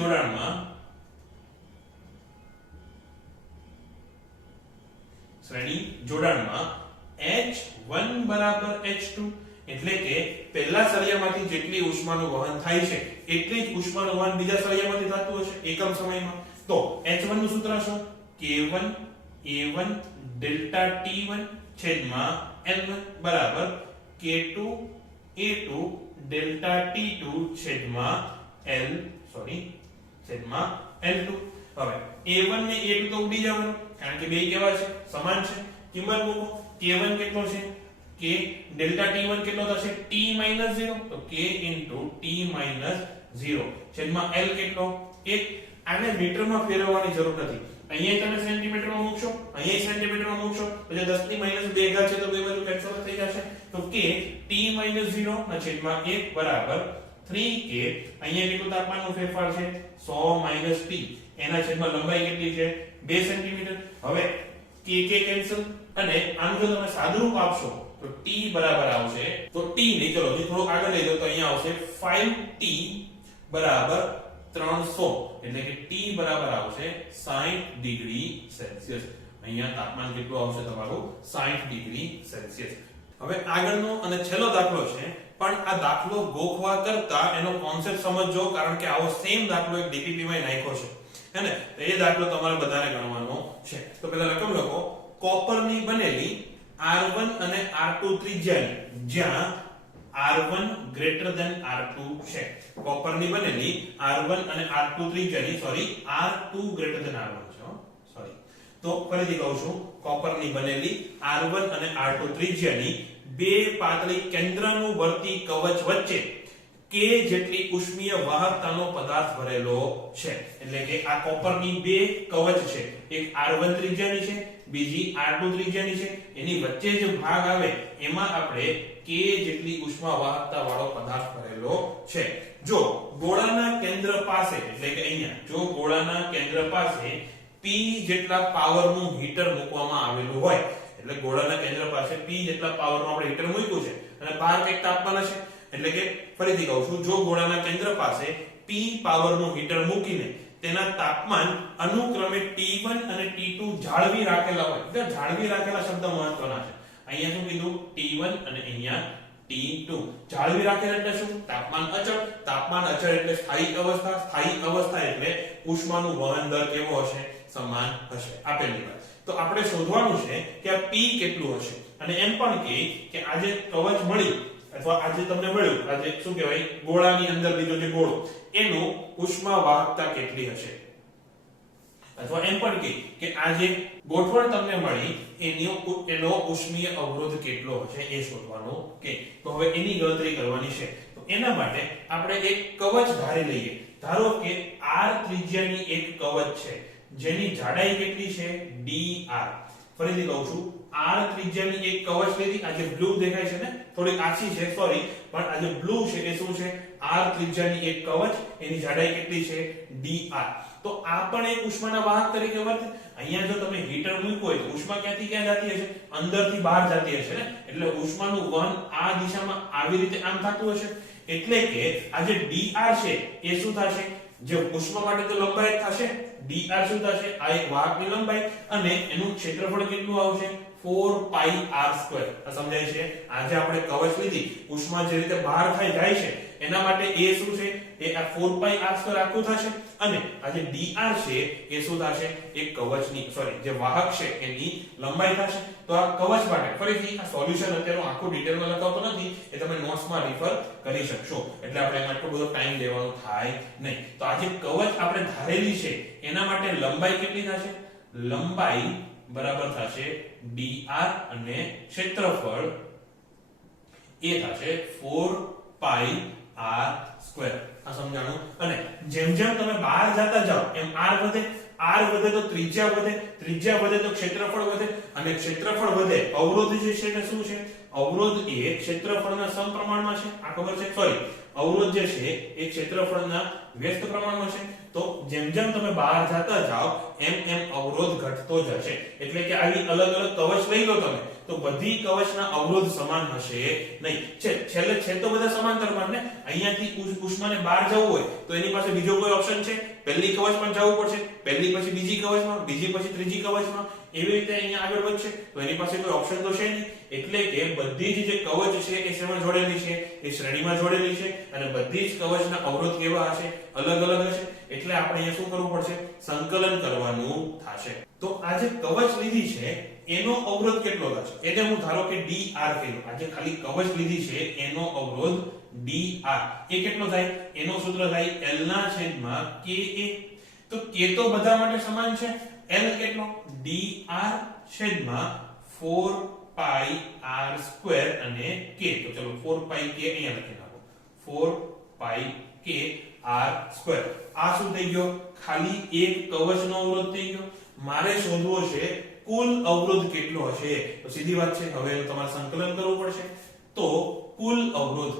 જોડાણમાં H1 બરાબર H2 એટલે કે પહેલા સળિયામાંથી જેટલી ઉષ્માનું વહન થાય છે એટલી જ ઉષ્માનું વહન બીજા સળિયામાંથી થતું હશે એકમ સમયમાં. તો H1 નું સૂત્ર શું? K1 A1 ડેલ્ટા T1 છેદમાં N1 બરાબર K2 A2 ડેલ્ટા T2 છેદમાં L2. હવે A1 ને A2 તો ઉડી જવાનું કારણ કે બે કેવા છે? સમાન છે. કિંમત મૂકો. K1 કેટલો છે? K ડેલ્ટા T1 કેટલો થશે? T - 0 તો K * T - 0 છેદમાં L કેટલો? 1. આને મીટરમાં ફેરવવાની જરૂર નથી. અહીંયા તમે સેન્ટીમીટરમાં મૂકશો, અહીંયા સેન્ટીમીટરમાં મૂકશો તો જે 10 ની -2 ઘાત છે તો બે બાજુ કેન્સલ થઈ જશે. તો K T - 0 ના છેદમાં 1 બરાબર 3K. અહીંયા કેટલું તાપમાનનો ફેરફાર છે? 100 - T. એના છેદમાં લંબાઈ કેટલી છે? 2 સેન્ટીમીટર. હવે K કેન્સલ અને આનું જો તમે સાદુરૂપ આપશો તો T બરાબર આવશે. તો T ને ચલો જો થોડું આગળ લઈ લો તો અહીંયા આવશે 5T બરાબર 300 એટલે કે T બરાબર આવશે 60 ડિગ્રી સેલ્સિયસ. અહીંયા તાપમાન કેટલું આવશે તમારું? 60 ડિગ્રી સેલ્સિયસ. હવે આગળનો અને છેલ્લો દાખલો છે પણ આ દાખલો ગોખવા કરતા એનો કોન્સેપ્ટ સમજજો કારણ કે આવો સેમ દાખલો એક ડીપીપી માં નાખ્યો છે હે ને. તો એ દાખલો તમારે બધાને ગણવાનો છે. તો પહેલા રકમ લખો. કોપરની બનેલી R1 અને R2 ત્રિજ્યાની જ્યાં R1 greater than R2 છે. કોપરની બનેલી R1 અને R2 ત્રિજ્યાની R2 greater than R1 છે તો ફરીથી કહું છું કોપરની બનેલી R1 અને R2 ત્રિજ્યાની બે પાતળી કેન્દ્રનું વર્તી કવચ વચ્ચે K જેટલી ઉષ્મીય વાહકતાનો પદાર્થ ભરેલો છે. એટલે કે આ કોપરની બે કવચ છે. એક R1 ત્રિજ્યાની છે, બીજી R2 ત્રિજ્યાની છે. એની વચ્ચે જે ભાગ આવે એમાં આપણે K જેટલી ઉષ્મા વાહકતા વાળો પદાર્થ ભરેલો છે. જો ગોળાના કેન્દ્ર પાસે એટલે કે અહીંયા જો ગોળાના કેન્દ્ર પાસે P જેટલા પાવરનું હીટર મૂકવામાં આવેલું હોય એટલે ગોળાના કેન્દ્ર પાસે P જેટલા પાવરનું આપણે હીટર મૂક્યું છે અને બહાર કંઈક તાપમાન હશે એટલે કે ફરીથી કહું છું જો ગોળાના કેન્દ્ર પાસે P પાવરનું હીટર મૂકીને તેના તાપમાન અનુક્રમે T1 અને T2 જાળવી રાખેલા હોય. એટલે જાળવી રાખેલા શબ્દ મહત્વના છે. અહીંયા શું કીધું? T1 અને અહીંયા T2 જાળવી રાખેલા એટલે શું? તાપમાન અચળ. તાપમાન અચળ એટલે સ્થાયી અવસ્થા. સ્થાયી અવસ્થા એટલે ઉષ્માનું વહન દર કેવો હશે? સમાન હશે. આપેલી વાત. તો આપણે શોધવાનું છે કે આ P કેટલું હશે અને એમ પણ કે આજે કવચ મળી અથવા આજે તમને મળ્યું આજે શું કહેવાય ગોળાની અંદર બીજો જે ગોળો એનો ઉષ્મા વાહકતા કેટલી હશે અથવા એમ પણ કે આજે ગોઠવણ તમને મળી એનો ઉષ્મીય અવરોધ કેટલો હશે એ શોધવાનું કે તો હવે એની ગણતરી કરવાની છે. તો એના માટે આપણે એક કવચ ધારી લઈએ. ધારો કે R ત્રિજ્યાની એક કવચ છે જેની જાડાઈ કેટલી છે? dr. ફરીથી કહું છું R ત્રિજ્યાની એક કવચ લીધી. આ જે બ્લુ દેખાય છે ને થોડી આછી છે સોરી પણ આ જે બ્લુ છે એ શું છે? R ત્રિજ્યાની એક કવચ એની જાડાઈ કેટલી છે? dr. તો આ પણ એક ઉષ્માના વાહક તરીકે વર્તે. અહીંયા જો તમે હીટર મૂક્યું હોય તો ઉષ્મા ક્યાંથી ક્યાં જતી હશે? અંદરથી બહાર જતી હશે ને એટલે ઉષ્માનું વહન આ દિશામાં આવી રીતે આમ થતું હશે. એટલે કે આ જે dr છે એ શું થશે? જે ઉષ્મા માટે તો લંબાઈ થશે dr શું થશે? આ એક વાહકની લંબાઈ અને એનું ક્ષેત્રફળ કેટલું આવશે? 4πr². આ સમજાય છે? આજે આપણે કવચ લીધી ઉષ્મા જે રીતે બહાર જાય છે એના માટે એ શું છે? એ આ 4πr² આખું થશે અને આ જે dr છે એ શું થશે? એક કવચની જે વાહક છે એની લંબાઈ થશે. તો આ કવચ માટે ફરીથી આ સોલ્યુશન અત્યારે આખું ડિટેલમાં લખાવતો નથી એ તમે નોટ્સમાં રિફર કરી શકશો એટલે આપણે એમાં એટલો બધો ટાઈમ લેવાનો થાય નહીં. તો આ જે કવચ આપણે ધારેલી છે એના માટે લંબાઈ કેટલી થશે? લંબાઈ બરાબર થશે dr અને ક્ષેત્રફળ એ થશે 4πr². આ સમજાણું. અને જેમ જેમ તમે બહાર જતા જાઓ એમ r વધે તો ત્રિજ્યા વધે તો ક્ષેત્રફળ વધે અને ક્ષેત્રફળ વધે અવરોધ જે છે એ શું છે? અવરોધ એ ક્ષેત્રફળના સમપ્રમાણમાં છે. આ ખબર છે? અવરોધ જે છે એ ક્ષેત્રફળના વ્યસ્ત પ્રમાણમાં છે. તો જેમ જેમ તમે બહાર જતા જાઓ એમ અવરોધ ઘટતો જશે. એટલે કે આવી અલગ અલગ કવચ લઈ લો તમે તો બધી કવચના અવરોધ સમાન હશે નહીં. છેલ્લે તો બધા સમાંતરમાં ને અહીંયાથી ઉષ્માને બહાર જવું હોય તો એની પાસે બીજો કોઈ ઓપ્શન છે? પહેલી કવચમાં જવું પડશે, પહેલી પછી બીજી કવચમાં, બીજી પછી ત્રીજી કવચમાં, એવી રીતે અહીંયા આગળ વધશે તો એની પાસે કોઈ ઓપ્શન તો છે નહીં. એટલે કે બધી જ જે કવચ છે એ શેમાં જોડેલી છે, એ શ્રેણીમાં જોડેલી છે અને બધી જ કવચના અવરોધ કેવા હશે, અલગ અલગ હશે. એટલે આપણે અહીંયા શું કરવું પડશે, સંકલન કરવાનું થશે. તો આ જે કવચ લીધી છે એનો અવરોધ કેટલો થશે, એટલે હું ધારો કે dr કહ્યું, આ જે ખાલી કવચ લીધી છે એનો અવરોધ dr એ કેટલો થાય, એનો સૂત્ર થાય l ના છેદમાં ka. તો k તો બધા માટે સમાન છે, l કેટલો dr છેદમાં 4 pi r સ્ક્વેર અને k. તો ચલો 4 pi k અહીંયા લખી નાખો, 4 pi k r સ્ક્વેર. આ શું થઈ ગયો, ખાલી એક કવચનો અવરોધ થઈ ગયો. મારે શોધવો છે કુલ અવરોધ કેટલો હશે. તો સીધી વાત છે, હવે તમારે સંકલન કરવું પડશે. તો કુલ અવરોધ,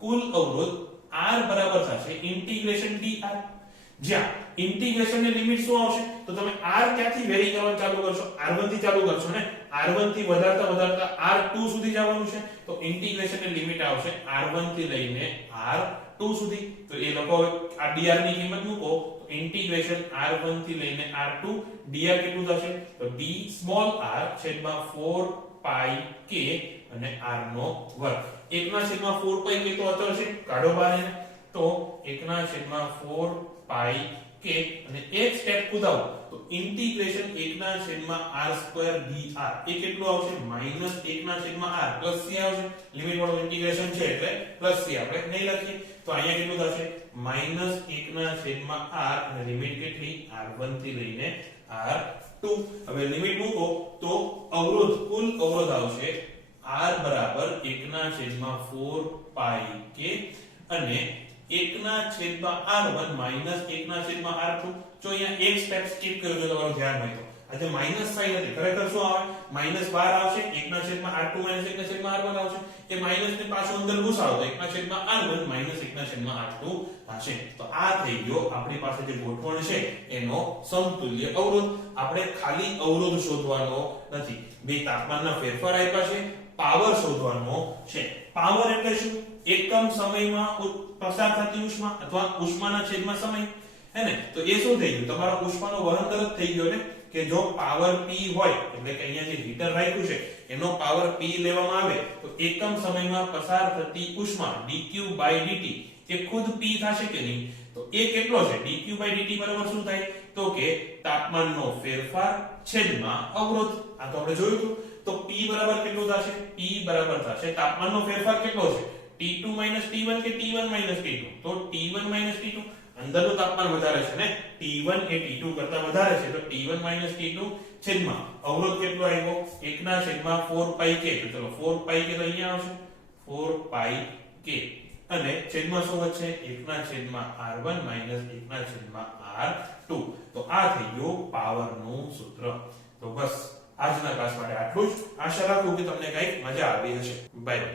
કુલ અવરોધ r બરાબર થશે ઇન્ટિગ્રેશન dr. જ્યાં ઇન્ટિગ્રેશન ની લિમિટ શું આવશે, તો તમે r ક્યાંથી વેરી કરવાનું ચાલુ કરશો, r1 થી ચાલુ કરશો ને, r1 થી વધારતા વધારતા r2 સુધી જવાનું છે. તો ઇન્ટિગ્રેશન ની લિમિટ આવશે r1 થી લઈને r2 સુધી. તો એ લખો, આ dr ની કિંમત મૂકો, તો ઇન્ટિગ્રેશન r1 થી લઈને r2, dr કેટલું થશે, તો d સ્મોલ r છેદમાં 4 pi k અને r નો વર્ગ. 1/4 pi k તો અચળ છે, કાઢો બહાર એને. તો 1/4 pi k અને એક સ્ટેપ કુદાવો તો ઇન્ટિગ્રેશન 1/r² dr એ કેટલું આવશે, -1/r પ્લસ c આવશે. લિમિટ વાળું ઇન્ટિગ્રેશન છે એટલે પ્લસ c આપણે નહીં લખીએ. તો અહીંયા કેટલું થશે, -1/r અને લિમિટ કેટલી, r1 થી લઈને r2. હવે લિમિટ મૂકો તો અવરોધ, કુલ અવરોધ આવશે r બરાબર 1/4 pi k અને 1/r1 -1/r2. જો અહીંયા એક સ્ટેપ સ્કીપ કર્યો તો તમારું ધ્યાન હોય તો આ જે માઈનસ સાઈન હતી ખરેખર શું આવે, -12 આવશે, 1/r2 1/r1 આવશે. એ માઈનસ ને પાછું અંદર ઘુસાડો તો 1/r1 -1/r2 થશે. તો આ થઈ ગયો આપણી પાસે જે ગોઠવણ છે એનો સમતુલ્ય અવરોધ. આપણે ખાલી અવરોધ શોધવાનો નથી, બે તાપમાનના ફેરફાર આપ્યા છે, પાવર શોધવાનો છે. પાવર એટલે શું, એકમ સમયમાં પસાર થતી ઉષ્મા અથવા ઉષ્માના છેદમાં સમય, હે ને. તો એ શું થઈ ગયું, તમારો ઉષ્માનો વહન દર જ થઈ ગયો ને, કે જો પાવર p હોય એટલે કે અહીંયા જે હીટર રાખ્યું છે એનો પાવર p લેવામાં આવે તો એકમ સમયમાં પસાર થતી ઉષ્મા dq/dt એ ખુદ p થશે કે નહીં. તો એ કેટલો છે, dq/dt બરાબર શું થાય, તો કે તાપમાનનો ફેરફાર છેદમાં અવરોધ. આ તો આપણે જોયું હતું. તો p બરાબર કેટલું થશે, p બરાબર થશે તાપમાનનો ફેરફાર કેટલો છે, T2 - T1 કે T1 - T2. તો T1 - T2, અંદરનું તાપમાન વધારે છે ને, T1 એ T2 કરતા વધારે છે, તો T1 - T2 છેદમાં અવરોધ કેટલો આવ્યો, 1/4 pi k. તો ચલો 4 pi k તો અહીંયા આવશે, 4 pi k અને છેદમાં શું વધશે, 1/r1 - 1/r2. તો આ થઈ ગયું પાવરનું સૂત્ર. તો બસ આજના ક્લાસ માટે આટલું જ. આશા રાખું કે તમને કંઈક મજા આવી હશે. બાય.